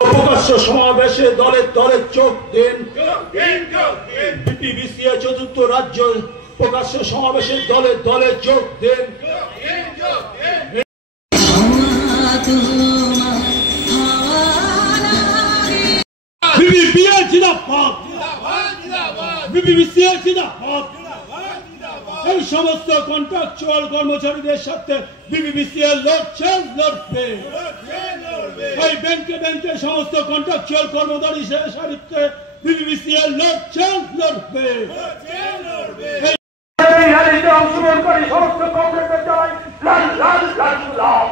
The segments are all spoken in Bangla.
প্রকাশ্য সমাবেশে দলে দলে যোগ দিন। বিপিবিসিএ চতুর্থ রাজ্য প্রকাশ্য সমাবেশে দলে দলে যোগ দিন। বিপিবিসিএ জিন্দাবাদ, বিপিবিসিএ জিন্দাবাদ। এই সমস্ত কন্ট্রাকচুয়াল কর্মচারীদের সাথে বিপিবিসিএ লড়বে। এই ব্যাংকে সমস্ত কন্ট্রাকচুয়াল কর্মচারী সারিতে বিপিবিসিএ লড়বে। এই র্যালিতে অংশগ্রহণকারী সমস্ত কংগ্রেসের জানাই লাল লাল লাল গোলাপ।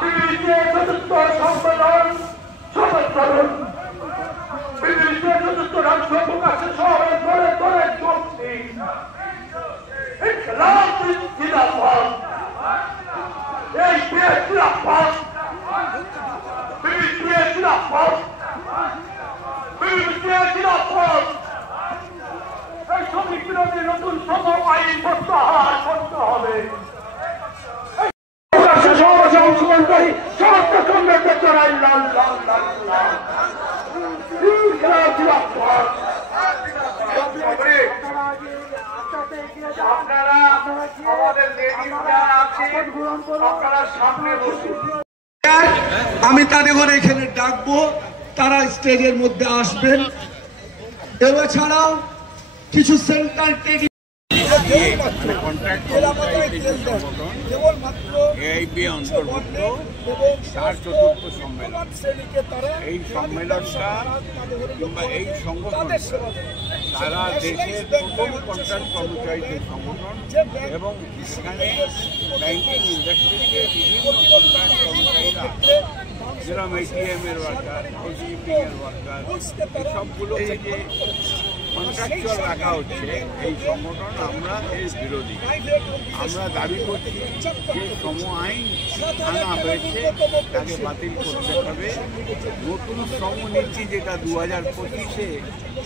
বিপিবিসিএ চতুর্থ সম্মেলন শপথ গ্রহণ। বিপিবিসিএ চতুর্থ রাজ্য প্রকাশ্য সমাবেশ দলে দলে যোগ দিন। ইনকলাব জিন্দাবাদ, বিপিবিসিএ জিন্দাবাদ, বিপিবিসিএ জিন্দাবাদ, বিপিবিসিএ জিন্দাবাদ। এই শ্রমিক বিরোধী নতুন শ্রম আইন প্রত্যাহার করতে হবে। প্রকাশ্য সমাবেশে অংশগ্রহণকারী সমস্ত কংগ্রেসের জানাই লাল লাল লাল গোলাপ। ইনকলাব জিন্দাবাদ। আপনারা আমাদের লেডিসরা আছেন, আপনারা সামনে বসুন। আমি তাদের এখানে ডাকবো, তারা স্টেজের মধ্যে আসবেন। এছাড়াও কিছু সেন্ট্রাল এআইবি অন্তর্ভুক্ত তার চতুর্থ সম্মেলন। এই সম্মেলনটা কিংবা এই সংগঠনটা সারা দেশের প্রথম কন্ট্রাক্ট কর্মচারীদের সংগঠন এবং এখানে ব্যাংকিং ইন্ডাস্ট্রিতে বিভিন্ন কন্ট্রাক্ট কর্মচারীরা যেরকম এটিএম এর ওয়ার্কার, হাউসকিপিং এর ওয়ার্কার, এই সবগুলোকে যে কন্ট্রাকচুয়াল রাখা হচ্ছে এই সংগঠন আমরা এর বিরোধী। আমরা দাবি করছি যে শ্রম আইন আনা হয়েছে তাকে বাতিল করতে হবে। নতুন শ্রমনীতি যেটা 2025-এ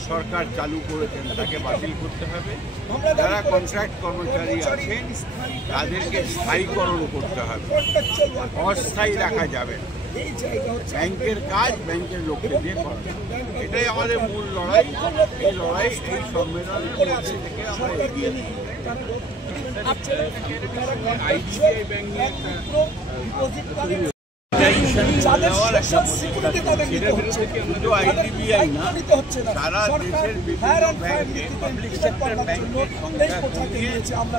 সরকার চালু করেছেন তাকে বাতিল করতে হবে। যারা কন্ট্রাক্ট কর্মচারী আছেন তাদেরকে স্থায়ীকরণ করতে হবে, অস্থায়ী রাখা যাবে না। ব্যাংকের কাজ ব্যাংকের লোককে দিয়ে করা, এটাই আমাদের মূল লড়াই। এই লড়াই এই সম্মেলনের মধ্যে থেকে আমরা এগিয়ে আইডিবিআই না, সারা দেশের বিভিন্ন ব্যাংকে পাবলিক সেক্টর ব্যাংকের সংখ্যা কমিয়ে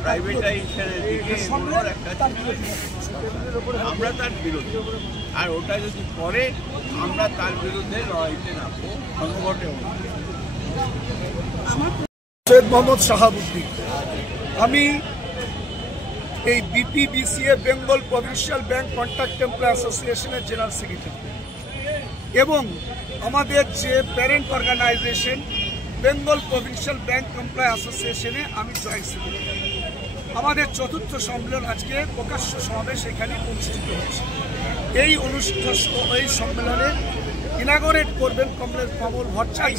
প্রাইভেটাইজেশনের দিকে এগোনোর একটা, আমরা তার বিরুদ্ধে। আর ওটা যদি করে আমরা তার বিরুদ্ধে লড়াইতে নামবো সংগঠনে। সৈয়দ মোহাম্মদ শাহাবুদ্দিন, আমি এই BPBCA Bengal provincial bank contract employee অ্যাসোসিয়েশনের জেনারেল সেক্রেটারি এবং আমাদের যে parent organisation Bengal provincial bank employee অ্যাসোসিয়েশনে আমি জয়েন্ট সেক্রেটারি। আমাদের চতুর্থ সম্মেলন আজকে প্রকাশ্য সমাবেশ এখানে অনুষ্ঠিত হচ্ছে। এই সম্মেলনে ইনাগরেট করবেন কমরেড কমল ভট্টাচার্য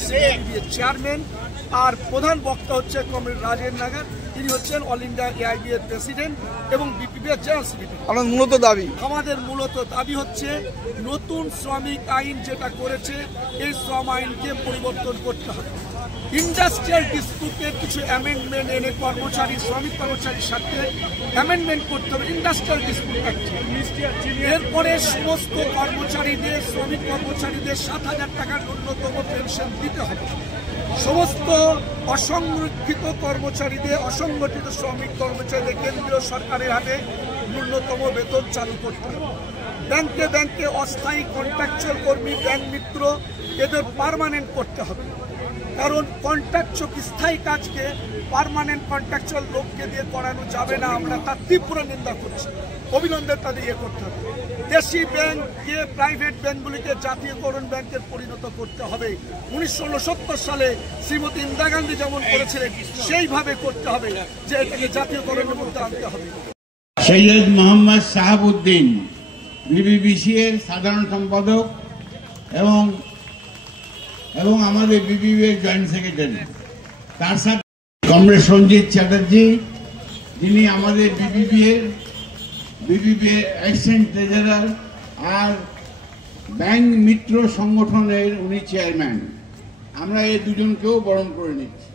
চেয়ারম্যান, আর প্রধান বক্তা হচ্ছে কমরেড রাজেন নাগার, তিনি হচ্ছেন অল ইন্ডিয়া এআইবি এর প্রেসিডেন্ট এবং বিপিবি এর জেনারেল সেক্রেটারি। আমাদের মূলত দাবি হচ্ছে নতুন শ্রমিক আইন যেটা করেছে এই শ্রম আইনকে পরিবর্তন করতে হবে। ইন্ডাস্ট্রিয়াল ডিসপিউটের কিছু অ্যামেন্ডমেন্ট এনে শ্রমিক কর্মচারীর সাথে অ্যামেন্ডমেন্ট করতে হবে ইন্ডাস্ট্রিয়াল ডিসপিউট অ্যাক্ট। এরপরে সমস্ত কর্মচারীদের শ্রমিক কর্মচারীদের 7,000 টাকার ন্যূনতম পেনশন দিতে হবে। সমস্ত অসংরক্ষিত কর্মচারীদের, অসংগঠিত শ্রমিক কর্মচারীদের কেন্দ্রীয় সরকারের হাতে ন্যূনতম বেতন চালু করতে হবে। ব্যাংকে ব্যাংকে অস্থায়ী কন্ট্রাকচুয়াল কর্মী, ব্যাংক মিত্র এদের পার্মানেন্ট করতে হবে। কারণ কন্ট্রাকচুয়াল স্থায়ী কাজকে পার্মানেন্ট কন্ট্রাকচুয়াল লোককে দিয়ে করানো যাবে না, আমরা তার তীব্র নিন্দা করছি। অবিলম্বে তাদের করতে হবে। দেশি ব্যাংককে, প্রাইভেট ব্যাংকগুলিকে জাতীয়করণ ব্যাংকের পরিণত করতে হবে। 1969 সালে শ্রীমতী ইন্দিরা গান্ধী যেমন করেছিলেন সেইভাবে করতে হবে, যে এটাকে জাতীয়করণের মধ্যে আনতে হবে। সৈয়দ মোহাম্মদ শাহাবুদ্দিন, বিপিবিসিএর সাধারণ সম্পাদক এবং আমাদের বিপিবির জয়েন্ট সেক্রেটারি, তার সাথে কমরেড সঞ্জিত চ্যাটার্জি, যিনি আমাদের বিপিবির অ্যাসিস্ট্যান্ট ট্রেজারার, আর ব্যাংক মিত্র সংগঠনের উনি চেয়ারম্যান। আমরা এই দুজনকেও বরণ করে নিচ্ছি।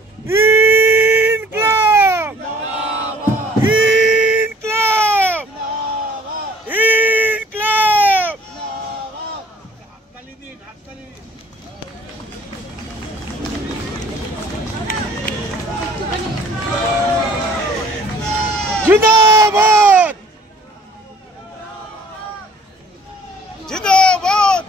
জিন্দাবাদ জিন্দাবাদ।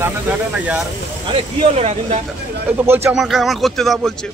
সামনে ধরে না यार। এই তো বলছে আমাকে আমার করতে দাও বলছে।